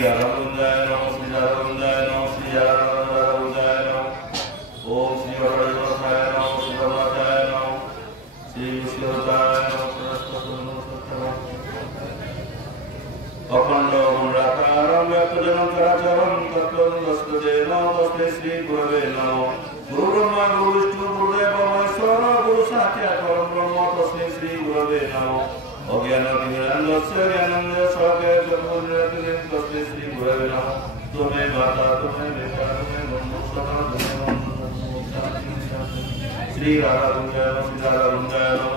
राधागोविंदाय नमः श्री राधागोविंदाय नमः श्री राधागोविंदाय नमः ओम श्री वरदाय नमः श्री वरदाय नमः श्री विष्णुदाय नमः अखंड गुणाकारं व्यक्तजनं चराचरं तत्त्वं वस्तुतेन तस्मै श्री गुरवे नमः गुरु ब्रह्मा गुरु विष्णु गुरुदेव महेश्वर गुरु साक्षात् परब्रह्म तस्मै श्री गुरवे नमः अज्ञानतिमिरान्धस्य ज्ञानाञ्जनशलाकया चक्षुर्निरञ्जने तस्मै श्री गुरवे नमः त्वमेव माता त्वमेव पिता त्वमेव बन्धुः सदा त्वमेव श्री राधागोविंदाय नमः श्री राधागोविंदाय नमः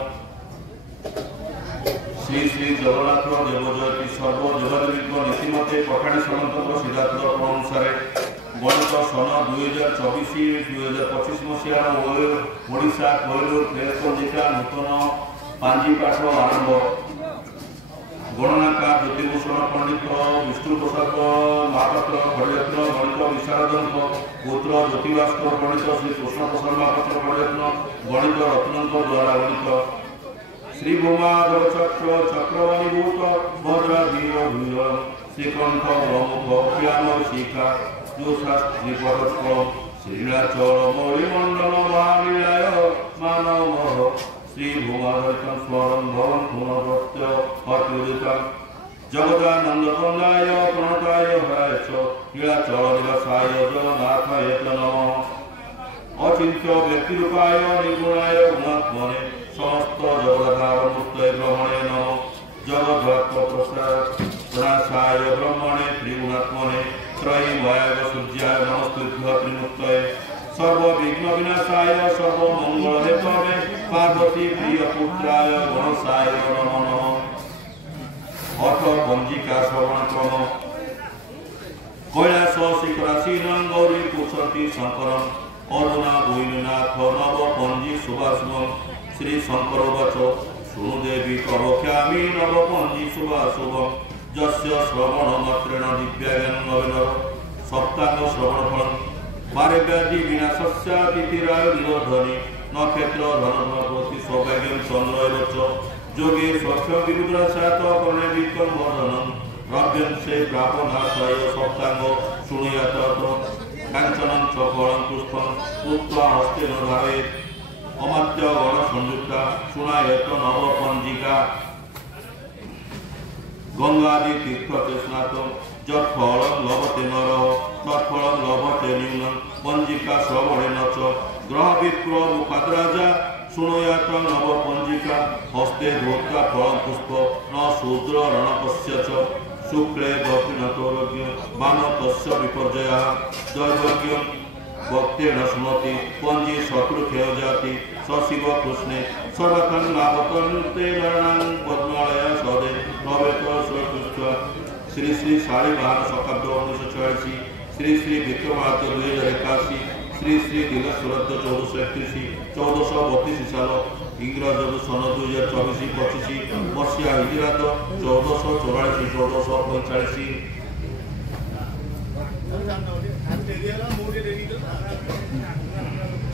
श्री श्री जगन्नाथ देवजयती सर्व देवादेवी नीतिमते पठाणी सामंत सिद्धांत अनुसार गणित सन 2024-2025 मसीहार ओडिशा कोइलूर प्रेसपंजिका नूतन पांजीपाठ आरंभ गणनाकार ज्योतिभूषण पंडित विष्णु प्रसाद महापात्र गणयत्न गणित विशारद पुत्र ज्योतिभास्कर पंडित श्री कृष्ण प्रसाद महापात्र गणयत्न गणित रत्न द्वारा गणित श्री भूमाधर चक्र चक्रवाणीभूत भद्र धीर धीर श्रीकंठ प्रमुख प्रियाम शिखा श्रीपदस्थ श्रीनाचल मणिमंडल महाविलय मानव श्री भूमाधर स्मरण भवन पुनर्वत्य अत्युदिता जगदानंद कंदाय प्रणताय हराय च नीलाचल निवासाय जगन्नाथाय नमः अचिंत्य व्यक्तिरूपाय निर्गुणाय गुणात्मने समस्त जगदाधार मुक्तये ब्रह्मणे नमः जगद्धात्म प्रसाय ब्रह्मणे त्रिगुणात्मने त्रयीमयाय सूर्याय नमस्तुभ्यं त्रिमूर्तये सर्वविघ्न विनाशाय सर्वमंगल हेतवे पार्वती प्रिय पुत्राय गणेशाय नमः अथ पंजिका श्रवण क्रम कैलास शिखरासीनं गौरी पुष्पति शंकरं अरुणा भूमिनाथ नव पंजी शुभाशुभम श्री शंकर वाच शृणु देवी प्रवक्ष्यामि नव पंजी शुभाशुभम यस्य श्रवण मात्रेण दिव्याज्ञान नवीन सप्ताह श्रवण फलम पारिव्याधि विनाशस्य तिथिराय निरोधनी नक्षत्र धनप्रति सौभाग्यं चंद्रैव योगे स्वस्थ विरुद्राशात कर्णे विक्रम वर्धनम रव्यं से प्रापनाशाय सप्तांग शृणुयात कांचनं च फलं पुष्पं पुत्वा हस्तेन धारयेत् अमात्य गण संयुक्ता शृणायत नव पंजिका गंगादि तीर्थ स्नात जत्फलं लभते नर तत्फलं लभते न्यूनं पंजिका श्रवणेन च ग्रह विप्र मुखाद्राजा शृणुयात नव पंजिका हस्ते धोत्रा फलं पुष्प न शूद्र रणपस्य च शुक्ले दक्षिणतोरज्ञ वाम तस्य विपर्जयः दैवज्ञं भक्तेन शृणोति पंजी शत्रुक्षय जाति सशिव कृष्णे सर्वतं लाभतन्ते नरणां पद्मालय सदे नवेत सुरकृष्ट श्री श्री शालिवाहन शकाब्द 1946 श्री श्री विक्रमादित्य 2081 श्री श्री दिलशरद 1431 1432 साल इंग्रज सन 2024-25 मसीहा हिजरात 1444-1445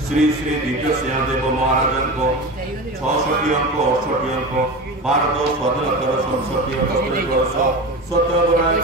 श्री श्री दिव्य सिंहदेव महाराज को 66 अंक 68 अंक भारत स्वाधीनतार 67 वर्ष सत्यवराय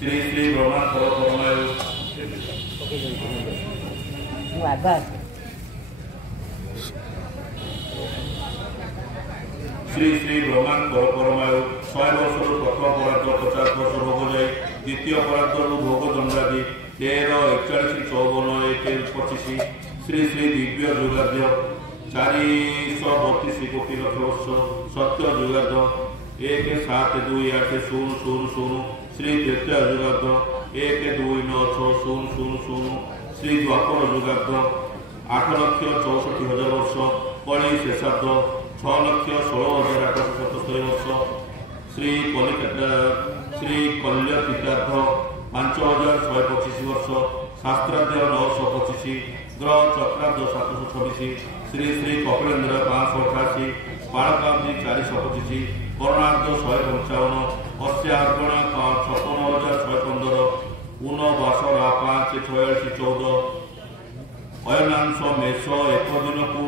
श्री श्री ब्रह्मा श्री श्री ब्रह्मांकर परमायु 100 वर्ष प्रथम परार्थ 50 वर्ष भोग जाए द्वितीय परार्थ भोग दंडादि 13 41 54 25 श्री श्री दिव्य युगाद्य 432 कोटि लक्ष वर्ष सत्य युगाद्य 1728000 श्री तृतीय युगाद्य 1296000 श्री द्वापर युगाद्य 8,64,000 वर्ष कलि शेषाब्द 6,16,877 वर्ष श्री कल्यतीतार्थ 5,125 वर्ष शास्त्राध्याय 925 ग्रह चक्राब्द 726 श्री श्री कपिलेन्द्र 588 बालकाब्दी 425 करुणाब्द 155 अस्यार्पण 56,115 ऊन बासरा 54614 अयनांश मेष एक दिन को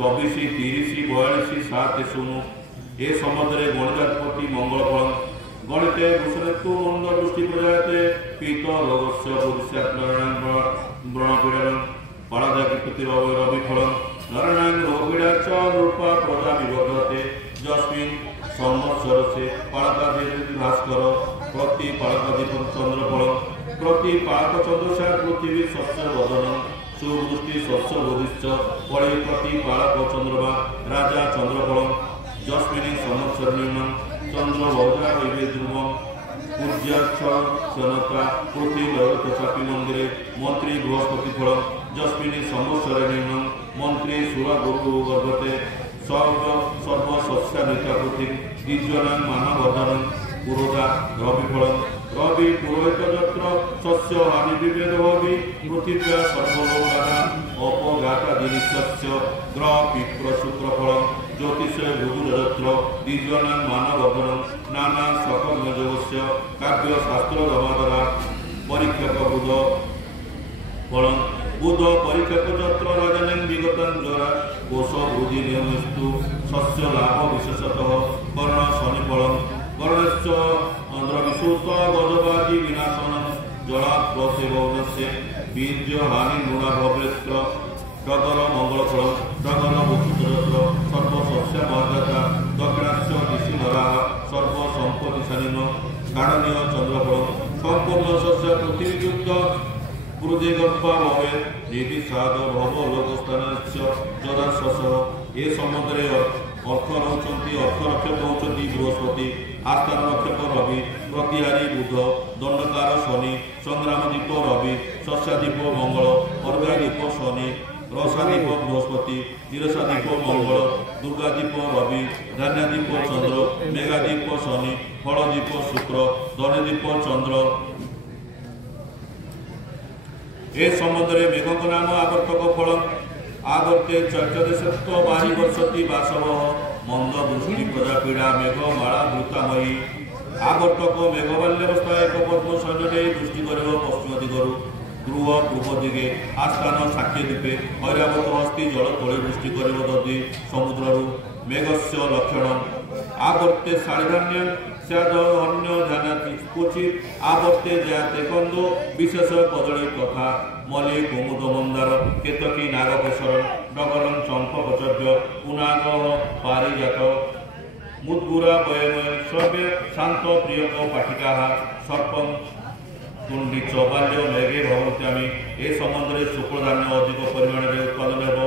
24 30 42 7 0 ए सम्बन्धरे गणिताधिपति मंगल फल गणिते वृषनेतु मंद दृष्टि प्रजाते पीत रोगस्य भविष्यात्मरण व्रणपीड़न पालादाकृति रवि फल नारायण रोगपीड़ा च रूपा प्रजा विवर्धते जस्मिन् संवत्सर से पालकाधिपति भास्कर प्रति पालकाधिपति चंद्र फल प्रति पालक चंद्रशा पृथ्वी शस्य वदन सुदृष्टि शस्य बोधिश्च पड़े प्रति पालक चंद्रमा राजा चंद्र फल जस्मिन् संवत्सर निर्णय चंद्र बहुधा वैवे ध्रुवम पूज्याक्ष जनता पृथ्वी ललित चापी मंदिरे मंत्री बृहस्पति फल जस्मिन् संवत्सर निर्णय मंत्री सुरा गुरु गर्भते सर्व सस्यामृता पृथ्वी द्विजनां मानवर्धन पुरोधा रवि फल रवि पुरोहित जत्र शस्य हानि विभेद भवि पृथिव्या सर्वलोकाना अपघाता दिनिशस्य ग्रह विप्र शुक्र फल ज्योतिष भृगुरत्र द्विजनां मानवर्धन नाना सकल जोगस्य काव्य शास्त्र दमादरा परीक्षक बुध फल बुध परीक्षक जत्र राजनं विगतं द्वारा कोश वृद्धि नियमस्तु शस्य लाभ विशेषतः कर्ण शनि फल कर्णश्च अंध्रविशुत गजबाजी विनाशन जला प्रसेवनस्य बीर्य हानि गुणा भवेत्र प्रगर मंगल फल प्रगर वसुतर सर्व सस्या महदाता दक्षिणाश्च दिशि नरा सर्व संपत्ति शालीन कारणीय चंद्र फल संपूर्ण सस्या पृथ्वी युद्ध गुरुदेवप्पा भवे निधि साध भव लोकस्थान जरा शस ए सम्बन्धरे अर्थ रहुचंती अर्थ रक्षक होचंती बृहस्पति आस्थान रक्षक रवि प्रतिहारी बुध दंडकार शनि संग्रामदीप रवि शस्यादीप मंगल अर्घादीप शनि रसादीप बृहस्पति तिरसादीप मंगल दुर्गादीप रवि धान्यादीप चंद्र मेघादीप शनि फलदीप शुक्र धनदीप चंद्र ए सम्बन्धरे मेघक नाम आवर्तक फल आवर्ते चर्चदेशस्थ बारी वर्षति वासव मंद वृष्टि प्रजा पीड़ा मेघ माला वृतामयी आवर्तक मेघबाल्यावस्था एक पद्म सैन्य दृष्टि कर पश्चिम दिगरु ध्रुव पूर्व दिगे आस्थान साक्षी द्वीपे ऐरावत हस्ती जल तले वृष्टि कर दधी समुद्र मेघस्य लक्षण आवर्ते शालिधान्य स्याद अन्य ध्यानाति क्वचित आवर्ते जाते कंदो विशेष कदली तथा मलि कुमुद मंदार केतकी नागकेशर डगरं चंपकचर्य पुनाग पारिजात मुद्गुरा वयमय श्रव्य शांत प्रियक पाठिका सर्पं कुंडी चौबाल्य मेघे भवत्यामी ए सम्बन्धरे शुक्ल धान्य अधिक परिमाण में उत्पादन हेब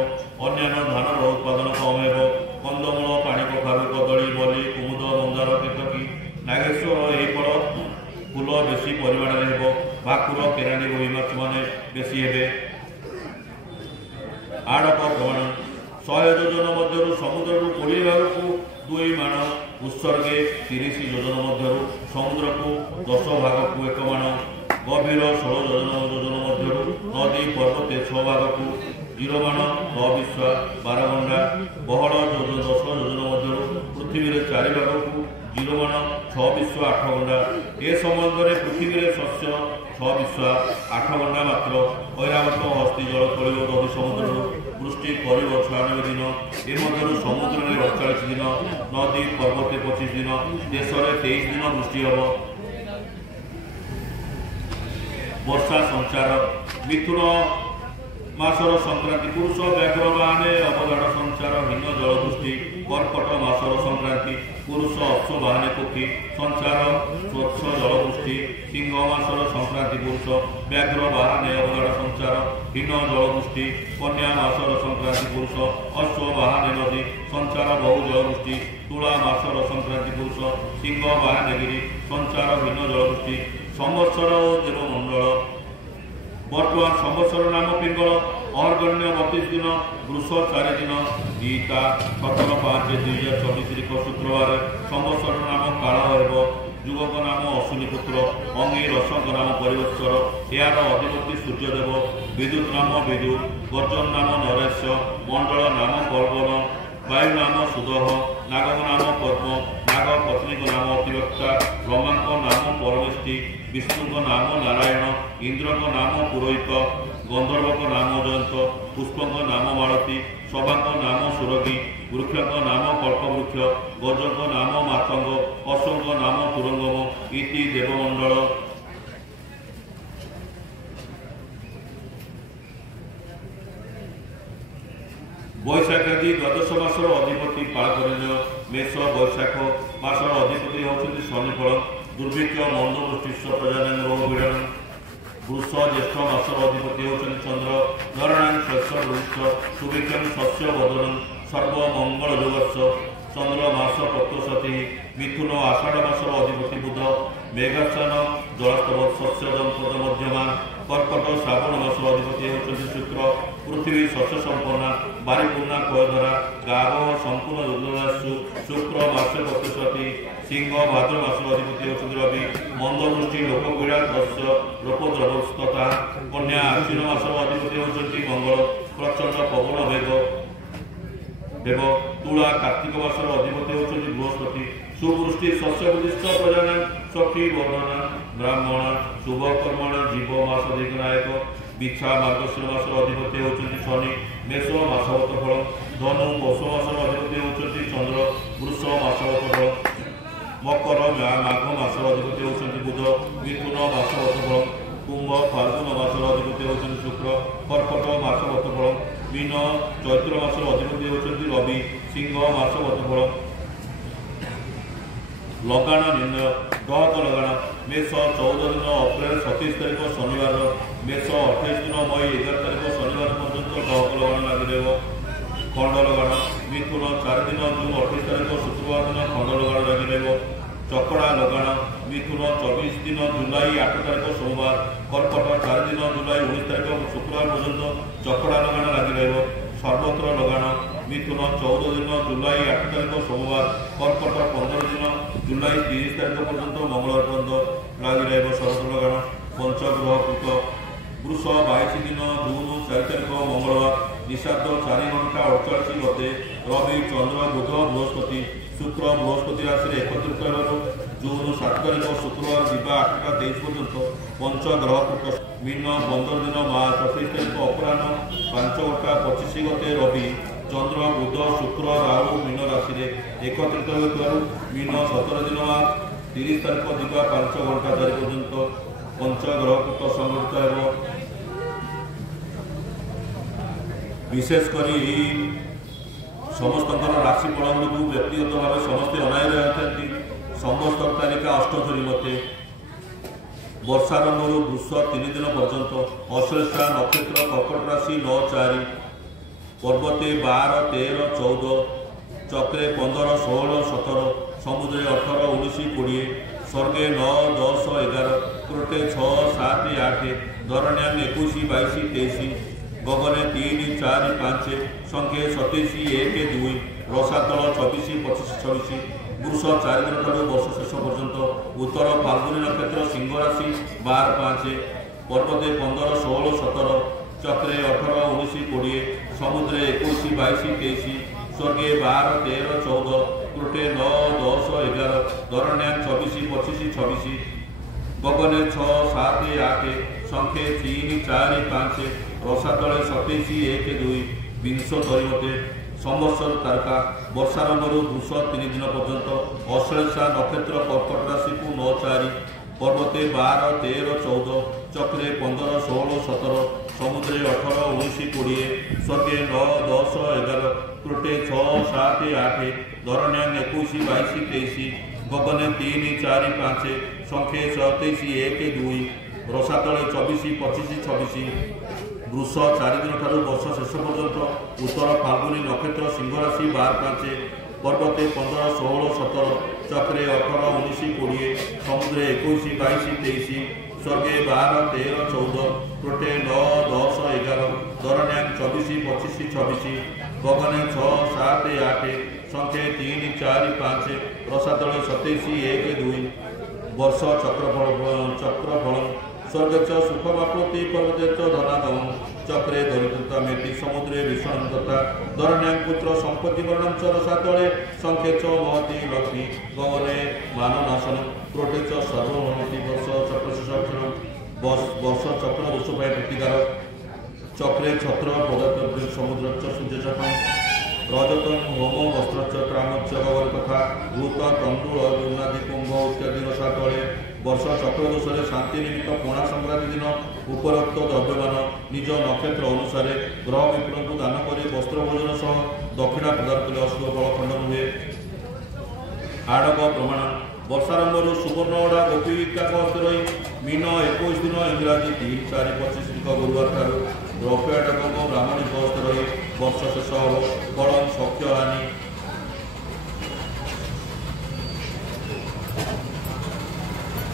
अन्यान्य धान उत्पादन कम हेब कंदमूल पानी कखारु कदली मलि कुमुद मंदार केतकी नागेश्वर यही फल फूल बेसी परिमाण में हेब भाकुर केराणी रोही माछ मैंने बेसी हेबे आड़क प्रमाण 100 योजन मध्य समुद्र 20 भाग को 2 माण उत्सर्गे 30 योजन मध्य समुद्र को 10 भाग को 1 माण गभीर 16 योजन मध्य नदी पर्वते 6 भाग को 0 माण अविश्वा 12 गंडा बहल 10 योजन मध्य पृथ्वी 4 भाग को 0 माण 6 विश्व 8 गंडा ए सम्बन्ध में पृथ्वी शस्य 6 विश्व 8 गंडा मात्र ऐरावत हस्ती जल तले दधी समुद्र वृष्टि कर 96 दिन ए मध्य समुद्र में 48 दिन नदी पर्वते 25 दिन देश में 23 दिन वृष्टि हम वर्षा संचार मिथुन मासर संक्रांति पुरुष व्याघ्र बाहने अवधान संचार हीन जलदृष्टि कर्कट मासर संक्रांति पुरुष अश्व बाहने पक्षी संचार स्वच्छ जलदृष्टि सिंह मासर संक्रांति पुरुष व्याघ्र बाहने अवधान संचार हीन जलदृष्टि कन्या मासर संक्रांति पुरुष अश्व बाहने नदी संचार बहु जलदृष्टि तुला मासर संक्रांति पुरुष सिंह बाहने गिरी संचार हीन जलदृष्टि संवत्सर देवमंडल बर्तमान संवत्सर नाम पिंगल अर्गण्य 32 दिन वृष 4 दिन गीता 17/5/2024 शुक्रवार संवत्सर नाम काल हेब ଯୁବକ ନାମ ଅଶ୍ୱିନୀ ପୁତ୍ର ଅଙ୍ଗୀ ରସଙ୍କ ନାମ ପରିବତ୍ସର ଏହାର ଅଧିପତି ସୂର୍ଯ୍ୟଦେବ ବିଦ୍ୟୁତ୍ ନାମ ବିଦ୍ୟୁତ୍ ଗର୍ଜନ ନାମ ନରେଶ ମଣ୍ଡଳ ନାମ କଳ୍ପନ ବାୟୁ ନାମ ସୁଦହ ନାଗଙ୍କ ନାମ ପଦ୍ମ ନାଗ ପତ୍ନୀଙ୍କ ନାମ ଅତିବକ୍ତା ବ୍ରହ୍ମାଙ୍କ ନାମ ପରମେଷ୍ଟି ବିଷ୍ଣୁଙ୍କ ନାମ ନାରାୟଣ ଇନ୍ଦ୍ରଙ୍କ ନାମ ପୁରୋହିତ ଗନ୍ଧର୍ବଙ୍କ ନାମ ଜୟନ୍ତ ପୁଷ୍ପଙ୍କ ନାମ ମାଳତୀ ସଭାଙ୍କ ନାମ ସୁରଗୀ ବୃକ୍ଷଙ୍କ ନାମ କଳ୍ପବୃକ୍ଷ ଗଜଙ୍କ ନାମ ମାତଙ୍ଗ ଅଶ୍ୱଙ୍କ ନାମ ତୁରଙ୍ଗମ ଇତି ଦେବମଣ୍ଡଳ। ବୈଶାଖାଦି ଦ୍ୱାଦଶ ମାସର ଅଧିପତି ପାଳକରେନ୍ଦ୍ର ମେଷ ବୈଶାଖ ମାସର ଅଧିପତି ହେଉଛନ୍ତି ଶନିଫଳ ଦୁର୍ଭିକ୍ଷ ମନ୍ଦ ବୃଷ୍ଟିଶ୍ୱ ପ୍ରଜାନନ ରୋଗ ବିଡ଼ାନ ବୃଷ ଜ୍ୟେଷ୍ଠ ମାସର ଅଧିପତି ହେଉଛନ୍ତି ଚନ୍ଦ୍ର ଧରଣାଂ ଶସ୍ୟ ବୃକ୍ଷ ସୁଭିକ୍ଷମ ଶସ୍ୟ ବଦନ ସର୍ବମଙ୍ଗଳ ଯୋଗସ୍ୟ ଚନ୍ଦ୍ର ମାସ ପ୍ରତ୍ୟସତି ମିଥୁନ ଆଷାଢ଼ ମାସର ଅଧିପତି ବୁଧ ମେଘାସ୍ନାନ ଜଳସ୍ତବ ଶସ୍ୟ ଦମ୍ପଦ ମଧ୍ୟମାନ କର୍କଟ ଶ୍ରାବଣ ମାସର ଅଧିପତି ହେଉଛନ୍ତି ଶୁକ୍ର ପୃଥିବୀ ଶସ୍ୟ ସମ୍ପନ୍ନା ବାରିପୂର୍ଣ୍ଣା କୟଧରା ଗାବ ସମ୍ପୂର୍ଣ୍ଣ ରୁଦ୍ରଦାସୁ ଶୁକ୍ର ମାସ ପ୍ରତ୍ୟସତି ସିଂହ ଭାଦ୍ର ମାସର ଅଧିପତି ହେଉଛନ୍ତି ରବି ମନ୍ଦବୃଷ୍ଟି ଲୋକପୀଡ଼ା ଶସ୍ୟ ଲୋପଦ୍ରବସ୍ତତା କନ୍ୟା ଆଶ୍ୱିନ ମାସର ଅଧିପତି ହେଉଛନ୍ତି ମଙ୍ଗଳ ପ୍ରଚଣ୍ଡ ପବନ ବେଗ ଦେବ ତୁଳା କାର୍ତ୍ତିକ ମାସର ଅଧିପତି ହେଉଛନ୍ତି ବୃହସ୍ପତି ସୁବୃଷ୍ଟି ଶସ୍ୟ ବୁଦ୍ଧିଷ୍ଠ ପ୍ରଜାନ ସଖୀ ବର୍ଣ୍ଣନା ବ୍ରାହ୍ମଣ ଶୁଭ କର୍ମଣ ଜୀବ ମାସ ଦିଗନାୟକ ବିଛା ମାର୍ଗଶୀର ମାସର ଅଧିପତି ହେଉଛନ୍ତି ଶନି ମେଷ ମାସବତ ଫଳ ଧନୁ ପୌଷ ମାସର ଅଧିପତି ହେଉଛନ୍ତି ଚନ୍ଦ୍ର ବୃଷ ମାସବତ ଫଳ ମକର ମାଘ ମାସର ଅଧିପତି ହେଉଛନ୍ତି ବୁଧ ମିଥୁନ ମାସବତ ଫଳ କୁମ୍ଭ ଫାଲ୍ଗୁନ ମାସର ଅଧିପତି ହେଉଛନ୍ତି ଶୁକ୍ର କର୍କଟ ମାସବତ ଫଳ ମୀନ ଚୈତ୍ର ମାସର ଅଧିପତି ହେଉଛନ୍ତି ରବି ସିଂହ ମାସବତ ଫଳ ଲଗାଣ ନିର୍ଣ୍ଣୟ ଡହକ ଲଗାଣ ମେଷ 14 ଦିନ ଅପ୍ରେଲ 27 ତାରିଖ ଶନିବାର ମେଷ 28 ଦିନ ମଇ 11 ତାରିଖ ଶନିବାର ପର୍ଯ୍ୟନ୍ତ ଡହକ ଲଗାଣ ଲାଗିରହିବ ଖଣ୍ଡ ଲଗାଣ ମିଥୁନ 4 ଦିନ ଜୁନ 28 ତାରିଖ ଶୁକ୍ରବାର ଦିନ ଖଣ୍ଡ ଲଗାଣ ଲାଗିରହିବ ଚକଡ଼ା ଲଗାଣ ମିଥୁନ 24 ଦିନ ଜୁଲାଇ 8 ତାରିଖ ସୋମବାର କର୍କଟ 4 ଦିନ ଜୁଲାଇ 19 ତାରିଖ ଶୁକ୍ରବାର ପର୍ଯ୍ୟନ୍ତ ଚକଡ଼ା ଲଗାଣ ଲାଗିରହିବ ସର୍ବତ୍ର ଲଗାଣ ମିଥୁନ 14 ଦିନ ଜୁଲାଇ 8 ତାରିଖ ସୋମବାର କର୍କଟ 15 ଦିନ ଜୁଲାଇ 30 ତାରିଖ ପର୍ଯ୍ୟନ୍ତ ମଙ୍ଗଳବାର ପର୍ଯ୍ୟନ୍ତ ଲାଗିରହିବ ସର୍ବତ୍ର ଲଗାଣ ପଞ୍ଚଗ୍ରହ କୃତ ବୃଷ 22 ଦିନ ଜୁନ 4 ତାରିଖ ମଙ୍ଗଳବାର ନିଶାଦ 4 ଘଣ୍ଟା 48 ଗତେ ରବି ଚନ୍ଦ୍ର ବୁଧ ବୃହସ୍ପତି ଶୁକ୍ର ବୃହସ୍ପତି ରାଶିରେ ଏକତ୍ରିତ ହେବାରୁ ଜୁନ 7 ତାରିଖ ଶୁକ୍ରବାର ଦିବା 8ଟା 23 ପର୍ଯ୍ୟନ୍ତ ପଞ୍ଚଗ୍ରହ କୃତ ମୀନ 15 ଦିନ ମାର୍ଚ୍ଚ 28 ତାରିଖ ଅପରାହ୍ନ 5ଟା 25 ଗତେ ରବି ଚନ୍ଦ୍ର ବୁଧ ଶୁକ୍ର ରାହୁ ମୀନ ରାଶିରେ ଏକତ୍ରିତ ହେଉଥିବାରୁ ମୀନ 17 ଦିନ ମାର୍ଚ୍ଚ 30 ତାରିଖ ଦିବା 5 ଘଣ୍ଟା 4 ପର୍ଯ୍ୟନ୍ତ ପଞ୍ଚଗ୍ରହକୃତ ସଂଗଠିତ ହେବ। ବିଶେଷ କରି ଏହି ସମସ୍ତଙ୍କର ରାଶିଫଳ ଗୁଡ଼ିକୁ ବ୍ୟକ୍ତିଗତ ଭାବେ ସମସ୍ତେ ଅନାଇରେ ରହିଥାନ୍ତି ସମସ୍ତ ତାରିଖା ଅଷ୍ଟଧରି ମତେ ବର୍ଷାରମ୍ଭରୁ ବୃଷ 3 ଦିନ ପର୍ଯ୍ୟନ୍ତ ଅଶ୍ଳେଷା ନକ୍ଷତ୍ର କର୍କଟ ରାଶି 9-4 ପର୍ବତେ 12, 13, 14 ଚକ୍ରେ 15, 16, 17 ସମୁଦ୍ରେ 18, 19, 20 ସ୍ୱର୍ଗେ 9, 10, 11 କ୍ରୋଟେ 6, 7, 8 ଧରଣ୍ୟାଂ 21, 22, 23 ଗଗନେ 3, 4, 5 ସଂଖ୍ୟା 27, 1, 2 ରସାତଳ 24, 25, 26 ବୃଷ 4 ଦିନ ଠାରୁ ବର୍ଷ ଶେଷ ପର୍ଯ୍ୟନ୍ତ ଉତ୍ତର ଫାଲ୍ଗୁନୀ ନକ୍ଷତ୍ର ସିଂହ ରାଶି 12, 5 ପର୍ବତେ 15, 16, 17 ଚକ୍ରେ 18, 19, 20 ସମୁଦ୍ରେ 21, 22, 23 ସ୍ୱର୍ଗେ 12, 13, 14 କ୍ରୋଟେ 9, 10, 11 ଧରଣ୍ୟାଂ 24, 25, 26 ଗଗନେ 6, 7, 8 ସଂଖ୍ୟା 3, 4, 5 ରସାତଳେ 27, 1, 2 ବିଂଶ ଧରିମତେ ସମ୍ବତ୍ସର ତାରକା ବର୍ଷାରମ୍ଭରୁ ବୃଷ 3 ଦିନ ପର୍ଯ୍ୟନ୍ତ ଅଶ୍ଳେଷା ନକ୍ଷତ୍ର କର୍କଟ ରାଶିକୁ 9-4 ପର୍ବତେ 12, 13, 14 ଚକ୍ରେ 15, 16, 17 ସମୁଦ୍ରେ 18, 19, 20 ସ୍ୱର୍ଗେ 9, 10, 11 କ୍ରୋଟେ 6, 7, 8 ଧରଣ୍ୟାଂ 21, 22, 23 ଗଗନେ 3, 4, 5 ସଂଖ୍ୟା 27, 1, 2 ରସାତଳେ 24, 25, 26 ବୃଷ 4 ଦିନ ଠାରୁ ବର୍ଷ ଶେଷ ପର୍ଯ୍ୟନ୍ତ ଉତ୍ତର ଫାଲ୍ଗୁନୀ ନକ୍ଷତ୍ର ସିଂହ ରାଶି 12, 5 ପର୍ବତେ 15, 16, 17 ଚକ୍ରେ 18, 19, 20 ସମୁଦ୍ରେ 21, 22, 23 ସ୍ୱର୍ଗେ 12, 13, 14 କ୍ରୋଟେ 9, 10, 11 ଧରଣ୍ୟାଂ 24, 25, 26 ଗଗନେ 6, 7, 8 ସଂଖ୍ୟା 3, 4, 5 ରସାତଳେ 27, 1, 2 वर्ष चक्रफल स्वर्ग सुखमाप्नोति पर्वते धनागम चक्रे दरिद्रता मेति समुद्रे भीषण तथा धरण्यां पुत्र संपत्ति वर्णन च रसातले संख्ये च महति लक्ष्मी गगने माननाशन प्रोटे च सर्वभवति वर्ष चक्रशेषाक्षरम वर्ष चक्र वृषभाय प्रतिकार चक्रे छत्र पदार्थ समुद्र च सूर्यचक्रम रजतम होम वस्त्र त्रामच गगन तथा भूत तंडुल दुर्नादि कुंभ इत्यादि रसातले वर्ष चक्रदोषे शांति निमित्त पणा संक्रांति दिन उपरोक्त द्रव्यमान निज नक्षत्र अनुसार ग्रह विपुल को दान कर वस्त्र भोजन सह दक्षिणा प्रदान कले अशुभ फल खंडन हुए। आड़क प्रमाण वर्षारंभ सुवर्णड़ा गोपी विकास रही मीन 21 दिन इंग्राजी 3, 4, 25 गुरुवार ठार द्रव्य आड़क ब्राह्मणी हस्त रही वर्ष शेष हम कलम सख्य हानि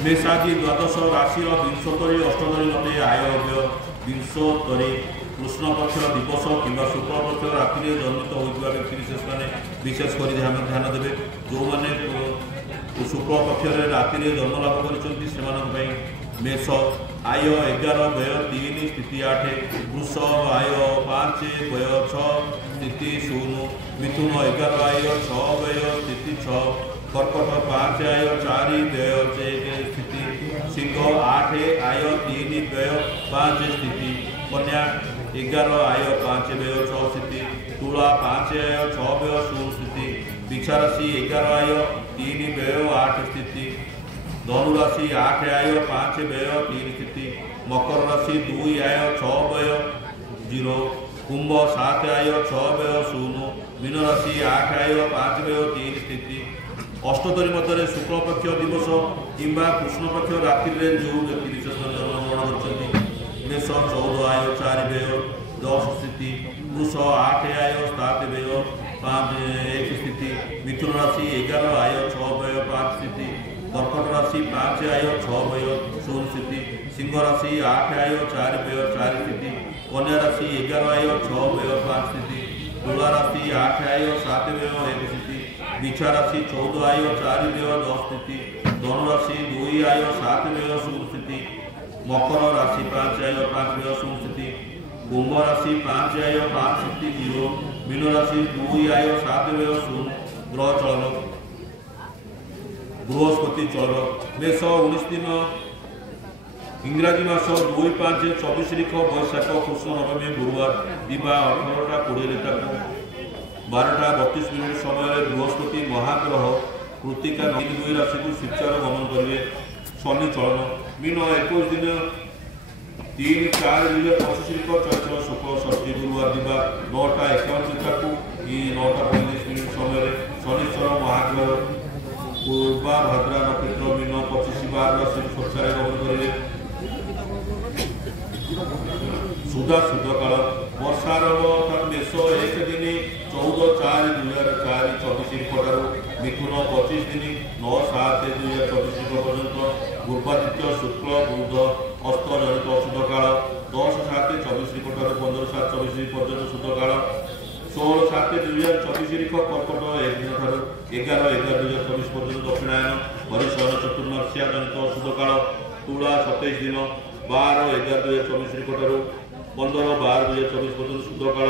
मेषादि द्वादश राशि विंशतरी अष्टतरी मते आय व्यय विंशतरी कृष्ण पक्ष दिवस कि शुक्ल पक्ष राति जन्मित होता व्यक्ति विशेष मैंने विशेषकर ध्यान देवे जो मैंने शुक्ल पक्ष राति जन्म लाभ कर मेष आय 11 व्यय 3 स्थिति 8 वृष आय 5 व्यय 6 स्थिति 0 मिथुन 11 आय 6 व्यय स्थिति 6 कर्कट 5 आय 4 व्यय 1 स्थिति सिंह 8 आय 3 व्यय 5 स्थिति कन्या 11 आय 5 व्यय 6 स्थिति तुला 5 आय 6 व्यय 0 स्थिति वृक्ष राशि 11 आय 3 व्यय 8 स्थिति धनु राशि 8 आय 5 व्यय 3 स्थिति मकर राशि 2 आय 6 व्यय 0 कुंभ 7 आय 6 व्यय 0 मीन राशि 8 आय 5 व्यय 3 स्थिति अष्टतरी मध्य शुक्ल पक्ष दिवस किंबा कृष्ण पक्ष राति जो व्यक्ति विशेष जन्मग्रहण कर मेष 14 आय 4 व्यय 10 स्थिति वृष 8 आय 7 व्यय 1 स्थिति मिथुन राशि 11 आय 6 व्यय 5 स्थिति कर्कट राशि 5 आय 6 व्यय 0 स्थिति सिंह राशि 8 आय 4 व्यय 4 स्थिति कन्या राशि 11 आय 6 व्यय 5 स्थिति तुला राशि 8 आय 7 व्यय 1 स्थिति वृक्ष राशि 14 आय 4 व्यय 10 स्थिति धनु राशि 2 आय 7 व्यय 0 स्थिति मकर राशि 5 आय 5 व्यय 0 स्थिति कुंभ राशि 5 आय 5 स्थिति 0 मीन राशि 2 आय 7 व्यय 0 ग्रह चलन बृहस्पति चल मेष 19 दिन इंग्राजी मास 2-5-24 तारीख बैशाख कृष्ण नवमी गुरुवार दिवा 18टा 20 को 12टा 32 समय बृहस्पति महाग्रह कृतिका 2 राशि को शिक्षार गमन करेंगे। शनि चलन मीन 21 दिन 3-4-2025 चैत्र शुक्ल षष्ठी गुरुवार दिवा 9टा 51 को 9टा 35 समय शनिश्चर महाग्रह पूर्वा भद्रा नक्षत्र मीन 25-12 राशि शिक्षार गमन करेंगे। सुधा शुद्ध काल वर्षारंभ अर्थात मेष 1 दिन 14-4-2024 ठार मिथुन 25 दिन 9-7-2024 पर्यंत पूर्वादित्य शुक्ल बुध अस्त जनित अशुद्ध काल 10-7-24 ठार 15-7-24 पर्यंत शुद्ध काल 16-7-2024 कर्कट 1 दिन ठार 11-11-2024 पर्यंत दक्षिणायन हरिशयन चतुर्मास्या जनित अशुद्ध काल तुला 27 दिन 12-11-2024 ठार 15-12-2024 पर्यंत शुद्ध काल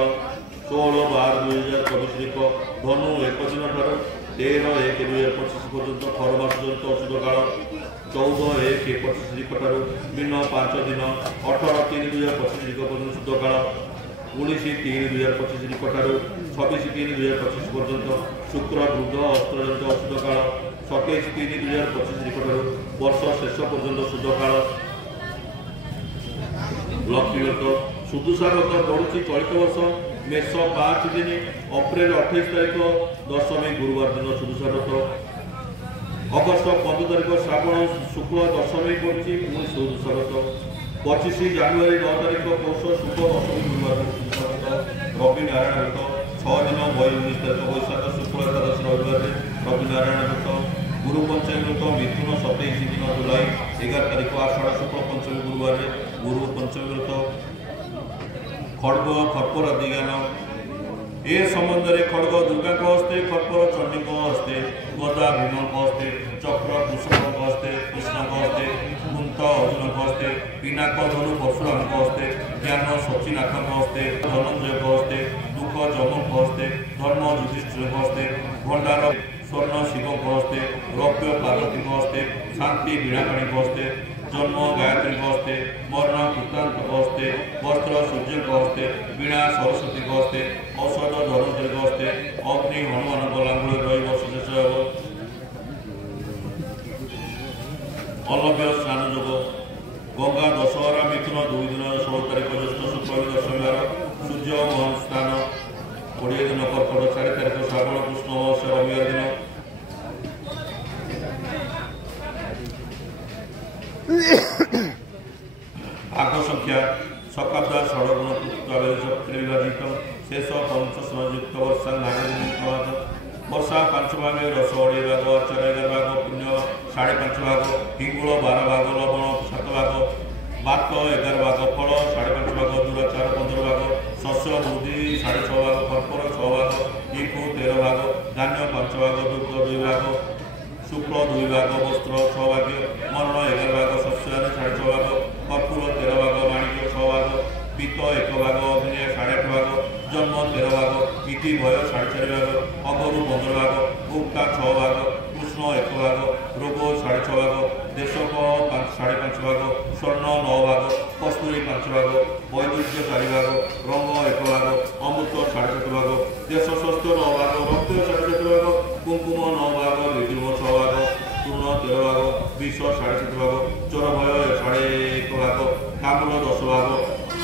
16-12-2024 धनु 1 दिन ठार 13-1-2025 पर्यंत खरमास जनित अशुद्ध काल 14-1-25 ठार मीन 5 दिन 18-3-2025 पर्यंत शुद्ध काल 19-3-2025 ठार 26-3-2025 पर्यंत शुक्र बुध अस्त्र जनित अशुद्ध काल 27-3-2025 ठार वर्ष शेष पर्यंत शुद्ध काल लक्ष्मीव्रत सुदुषाव्रत पड़ुची चलित वर्ष मेष 5 दिन अप्रैल 28 तारीख दशमी गुरुवार दिन सुदुषाव्रत अगस्त 15 तारीख श्रावण शुक्ल दशमी पड़ी सुदुषाव्रत 25 जानुरी 9 तारीख पौष शुक्ल दशमी गुरुवार सुदुषाव्रत रवि नारायण व्रत 6 दिन 19 तारीख बैशाख शुक्ल एकादश रविवार रवि नारायण व्रत गुरु पंचमी व्रत मिथुन 27 दिन जुलाई 11 तारीख आषाढ़ शुक्ल पंचमी गुरुवार गुरु पंचमी व्रत खड़ग खर्पर आदि ज्ञान ए संबंधे खड़ग दुर्गा हस्ते खपर चंडी हस्ते गदा भीम हस्ते चक्र कृषक हस्ते कृष्ण हस्ते कुंत अर्जुन हस्ते पिनाक धनु परशुराम हस्ते ज्ञान सचिनाथ हस्ते धनंजय हस्ते दुख जमक हस्ते धर्म युधिष्ठिर हस्ते भंडार स्वर्ण शिव हस्ते रौप्य पार्वती हस्ते शांति वीणापाणी हस्ते जन्म गायत्री हस्ते मरण कृतांत हस्ते वस्त्र सूर्य हस्ते वीणा सरस्वती हस्ते औषध धनुर्जय हस्ते अग्नि हनुमान लांगुल रशेष अलभ्य स्नान जोग गंगा दशहरा मिथुन 2 दिन 16 तारीख ज्येष्ठ शुक्ल दशमीवार सूर्य मोहन स्नान 20 दिन कर्कट 4 तारीख श्रावण कृष्ण अमावस्या रविवार दिन भाग संख्या शकाब्दा षडगुण विभाजित शेष पंचयुक्त वर्षा नागरिक वर्षा 5 भाग रस 2.5 भाग आचार 11 भाग पुण्य 5.5 भाग हिंगुल 12 भाग लवण 7 भाग बात 11 भाग फल 5.5 भाग दुराचार 15 भाग शस्य बुद्धि 6.5 भाग कर्पर 6 भाग इकु 13 भाग धान्य 5 भाग दुग्ध 2 भाग शुक्ल 2 भाग वस्त्र 6 भाग मरण 11 भाग शस्यानि 6.5 भाग कर्पूर 13 भाग माणिक्य 6 भाग पित्त 1 भाग अग्नि 8.5 भाग जन्म 13 भाग इति भय 4.5 भाग अगरु 15 भाग गुप्ता 6 भाग कृष्ण 1 भाग रोग 6.5 भाग देशक 5.5 भाग स्वर्ण 9 भाग कस्तूरी 5 भाग वैदुष्य 4 भाग रंग 1 भाग अमृत 7.5 भाग देश स्वस्थ 9 भाग रक्त 7.5 भाग कुंकुम 9 भाग विद्युम 6 भाग चूर्ण 13 भाग विष 7.5 भाग चोर भय 1.5 भाग कामूल 10 भाग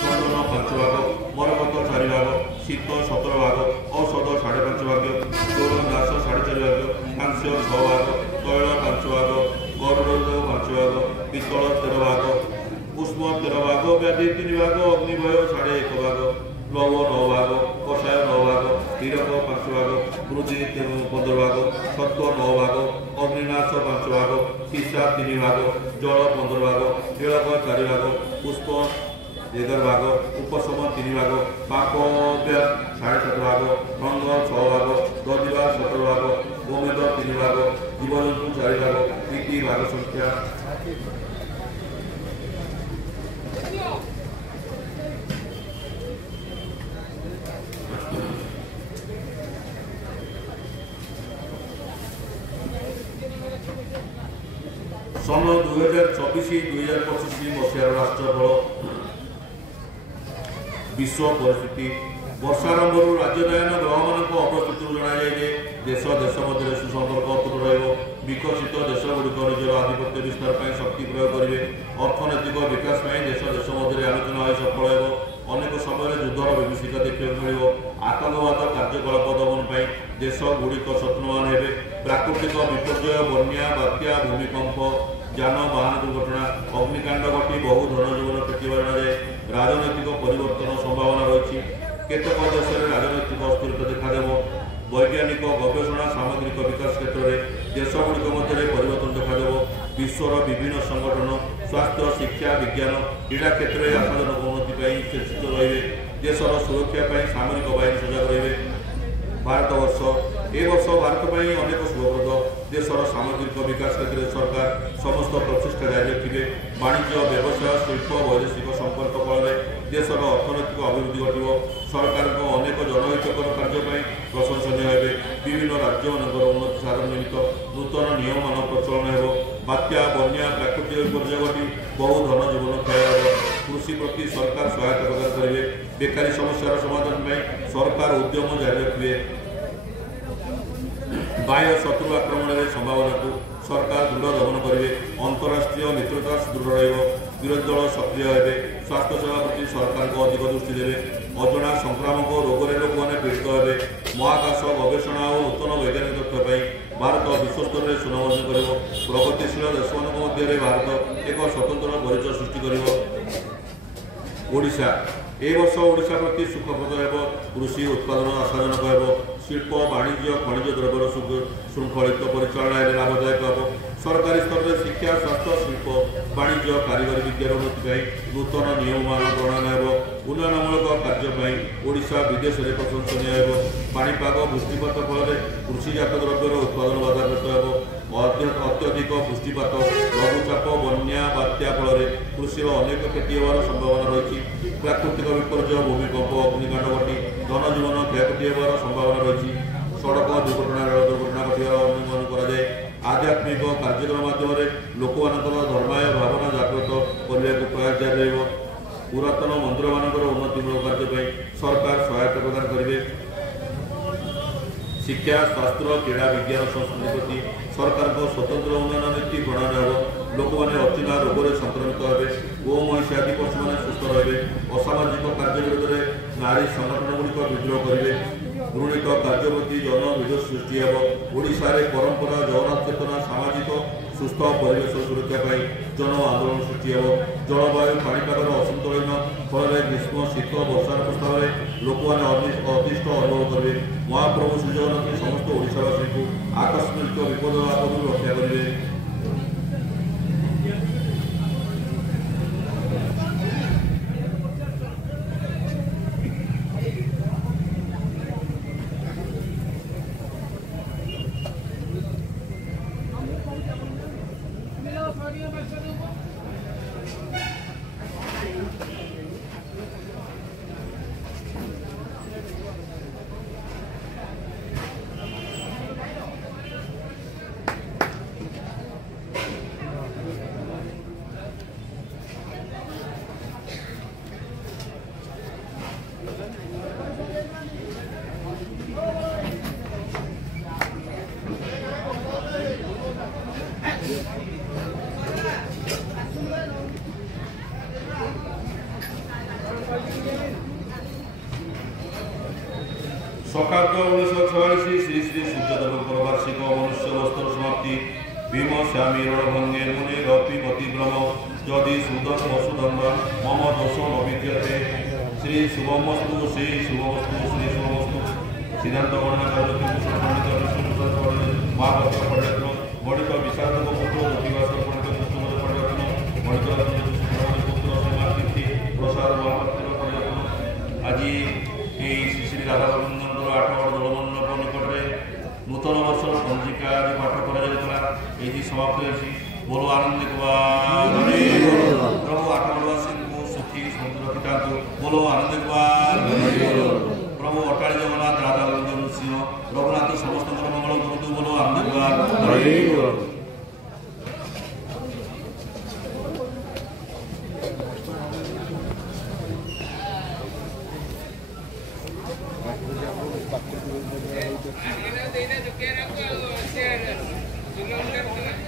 चंदन 5 भाग मरकत 4 भाग शीत 17 भाग औषध 5.5 भाग चोर नाश 4.5 भाग कांस्य 6 भाग तैल 5 भाग गरुड़ 5 भाग पितल 13 भाग पुष्प 13 भाग व्याधि 3 भाग अग्निभय 1.5 भाग लव 9 भाग कषाय 9 भाग हीरक 5 भाग वृद्धि 15 भाग सत्व 9 भाग अग्निनाश 5 भाग सीसा 3 भाग जल 15 भाग तिलक 4 भाग पुष्प 11 भाग उपशम 3 भाग पाप 7.5 भाग रंग 6 भाग दधिवा 17 भाग गोमेद 3 भाग जीवजंतु 4 भाग इति भाग संख्या सन 2024-2025 मसीहार राष्ट्रफल विश्व परिस्थिति वर्षारंभ राज्यदायन ग्रह मान उपस्थित जनाए जे देश देश मध्य सुसंपर्क अतुट विकसित देशगुड़िक निजर आधिपत्य विस्तार पर शक्ति प्रयोग करेंगे अर्थनैतिक विकास देश देश मध्य आलोचना सफल हो अनेक समय युद्धर विभीषिका देखा मिल आतंकवाद कार्यकलाप दमन देशगुड़िक सत्नवान हे प्राकृतिक विपर्यय बन्या बात्या भूमिकंप जानवाहन दुर्घटना अग्निकांड घटी बहु धनजीवन क्षति जनाए राजनैतिक परिवर्तन संभावना रही केतक देश में राजनैतिक अस्थिरता देखादेव वैज्ञानिक गवेषणा सामग्रिक विकास क्षेत्र में देशगुड़िक मध्य परिवर्तन देखादेव विश्वर विभिन्न संगठन स्वास्थ्य शिक्षा विज्ञान क्रीड़ा क्षेत्र में आशाजनक उन्नति चेष्टित रहे देशर सुरक्षा सामरिक बाहिनी सजग रहे भारत वर्ष ए वर्ष भारत पर अनेक शुभप्रद देशर सामग्रिक विकास क्षेत्र में सरकार समस्त प्रचेषा जारी रखिए वाणिज्य व्यवसाय शिल्प वैदेशिक संपर्क फल देशर अर्थनैतिक अभिवृद्धि घट सरकार अनेक जनहितकर कार्य प्रशंसनीय हे विभिन्न राज्य मान उन्नति साधन निमित्त नूतन नियम मान प्रचलन हो बात्या बन्या प्राकृतिक विपर्यय घटी बहु धन जीवन क्षय कृषि प्रति सरकार सहायता प्रदान करेंगे बेकारी समस्या समाधान में सरकार उद्यम जारी रखिए बाह्य शत्रु आक्रमण में संभावना को सरकार दृढ़ दमन करेंगे अंतरराष्ट्रीय मित्रता सुदृढ़ विरोधी दल सक्रिय हे स्वास्थ्य सेवा प्रति सरकार को अधिक दृष्टि देवे अजणा संक्रामक रोग लोक मैंने पीड़ित हे महाकाश गवेषणा और नूतन वैज्ञानिक तथ्य भारत विश्वस्तर में सुनाम अर्जन कर प्रगतिशील देश मध्य भारत एक स्वतंत्र परिचय सृष्टि कर ओडिशा ए वर्ष ओडिशा प्रति सुखप्रद हो कृषि उत्पादन आशाजनक हो शिल्प वाणिज्य खनिज द्रव्यर श्रृंखलित परिचालना लाभदायक हो सरकारी स्तर में शिक्षा स्वास्थ्य शिल्प वाणिज्य कारीगरी विद्यार उन्नति नूतन नियम मान प्रणयन हो ଉନ୍ନୟନମୂଳକ କାର୍ଯ୍ୟ ପାଇଁ ଓଡ଼ିଶା ବିଦେଶରେ ପ୍ରଶଂସନୀୟ ହେବ। ପାଣିପାଗ ବୃଷ୍ଟିପାତ ଫଳରେ କୃଷିଜାତ ଦ୍ରବ୍ୟର ଉତ୍ପାଦନ ବାଧାପ୍ରାପ୍ତ ହେବ। ଅତ୍ୟଧିକ ବୃଷ୍ଟିପାତ, ଲଘୁଚାପ, ବନ୍ୟା, ବାତ୍ୟା ଫଳରେ କୃଷିର ଅନେକ କ୍ଷତି ହେବାର ସମ୍ଭାବନା ରହିଛି। ପ୍ରାକୃତିକ ବିପର୍ଯ୍ୟୟ, ଭୂମିକମ୍ପ, ଅଗ୍ନିକାଣ୍ଡ ଘଟି ଜନଜୀବନ କ୍ଷୟକ୍ଷତି ହେବାର ସମ୍ଭାବନା ରହିଛି। ସଡ଼କ ଦୁର୍ଘଟଣା, ରେଳ ଦୁର୍ଘଟଣା ଘଟିବାର ଅନୁମାନ କରାଯାଏ। ଆଧ୍ୟାତ୍ମିକ କାର୍ଯ୍ୟକ୍ରମ ମାଧ୍ୟମରେ ଲୋକମାନଙ୍କର ଧର୍ମାୟ ଭାବନା ଜାଗ୍ରତ କରିବାକୁ ପ୍ରୟାସ ଜାରି ରହିବ। ପୁରାତନ ମନ୍ଦିରମାନଙ୍କର ଉନ୍ନତିମୂଳକ କାର୍ଯ୍ୟ ପାଇଁ ସରକାର ସହାୟତା ପ୍ରଦାନ କରିବେ। ଶିକ୍ଷା, ସ୍ୱାସ୍ଥ୍ୟ, କ୍ରୀଡ଼ା, ବିଜ୍ଞାନ, ସଂସ୍କୃତି ପ୍ରତି ସରକାରଙ୍କ ସ୍ୱତନ୍ତ୍ର ଉନ୍ନୟନ ନୀତି ପ୍ରଣୟନ ହେବ। ଲୋକମାନେ ଅଚିହ୍ନା ରୋଗରେ ସଂକ୍ରମିତ ହେବେ। ଗୋ ମହିଷି ଆଦି ପଶୁମାନେ ସୁସ୍ଥ ରହିବେ। ଅସାମାଜିକ କାର୍ଯ୍ୟ ବିରୋଧରେ ନାରୀ ସଂଗଠନଗୁଡ଼ିକ ବିଦ୍ରୋହ କରିବେ। ଘୃଣିତ କାର୍ଯ୍ୟ ପ୍ରତି ଜନବିରୋଧ ସୃଷ୍ଟି ହେବ। ଓଡ଼ିଶାରେ ପରମ୍ପରା, ଜଗନ୍ନାଥ ଚେତନା, ସାମାଜିକ ସୁସ୍ଥ ପରିବେଶ ସୁରକ୍ଷା ପାଇଁ ଜନ ଆନ୍ଦୋଳନ ସୃଷ୍ଟି ହେବ। ଜଳବାୟୁ ପାଣିପାଗର ଅସନ୍ତୁଳନ ଫଳରେ ଗ୍ରୀଷ୍ମ, ଶୀତ, ବର୍ଷାର ପ୍ରସ୍ତାବରେ ଲୋକମାନେ ଅତିଷ୍ଠ ଅନୁଭବ କରିବେ। ମହାପ୍ରଭୁ ଶ୍ରୀଜଗନ୍ନାଥ ସମସ୍ତ ଓଡ଼ିଶାବାସୀଙ୍କୁ ଆକସ୍ମିକ ବିପଦ ଆପଦରୁ ରକ୍ଷା କରିବେ। ସକାଳ 1946 ଶ୍ରୀ ଶ୍ରୀ ସୂର୍ଯ୍ୟଦେବଙ୍କର ବାର୍ଷିକ ମନୁଷ୍ୟ ବସ୍ତ୍ର ସମାପ୍ତି। ଭୀମ ଶ୍ୟାମୀ ରଣଭଙ୍ଗେ ମୁନି ରପି ମତିଗ୍ରମ ଯଦି ସୁଦନ ବସୁଦଣ୍ଡ ମମ ଦୋଷ ନବିଦ୍ୟତେ। ଶ୍ରୀ ଶୁଭମସ୍ତୁ ଶ୍ରୀ ଶୁଭମସ୍ତୁ ଶ୍ରୀ ଶୁଭମସ୍ତୁ। ସିଦ୍ଧାନ୍ତ ଗଣନା ପଣ୍ଡିତ ମହାପାତ୍ର ପଣ୍ଡିତ ଗଣିତ ବିଶାରଦଙ୍କ ପୁତ୍ର ଜ୍ୟୋତିବାସର ପଣ୍ଡିତ କୁସୁମର ପରିବର୍ତ୍ତନ ଗଣିତ ପୁତ୍ର ସୀମାତିଥି ପ୍ରସାଦ ମହାପାତ୍ର ପରିବର୍ତ୍ତନ। ଆଜି এই শ্রী শ্রী রাধাগোবিন্দଙ୍କର 8 দোলমণ্ডপ নিকটে নূতন বর্ষর পঞ্জিকা আজ পাঠ করা যাইଥିଲା। এই সমাপ্তি ଅଛି। ବୋଲ ଆନନ୍ଦ କୁମାର ପ୍ରଭୁ ଆଠଗଡ଼ବାସୀଙ୍କୁ ସୁଖୀ ସମୃଦ୍ଧ ରଖିଥାନ୍ତୁ। ବୋଲ ଆନନ୍ଦ କୁମାର ପ୍ରଭୁ ଅଟାଳି ଜଗନ୍ନାଥ ରାଧା ଗୋବିନ୍ଦ ନୃସିଂହ ରଘୁନାଥ ସମସ୍ତଙ୍କର ମଙ୍ଗଳ କରନ୍ତୁ। ବୋଲ ଆନନ୍ଦ କୁମାର। Ini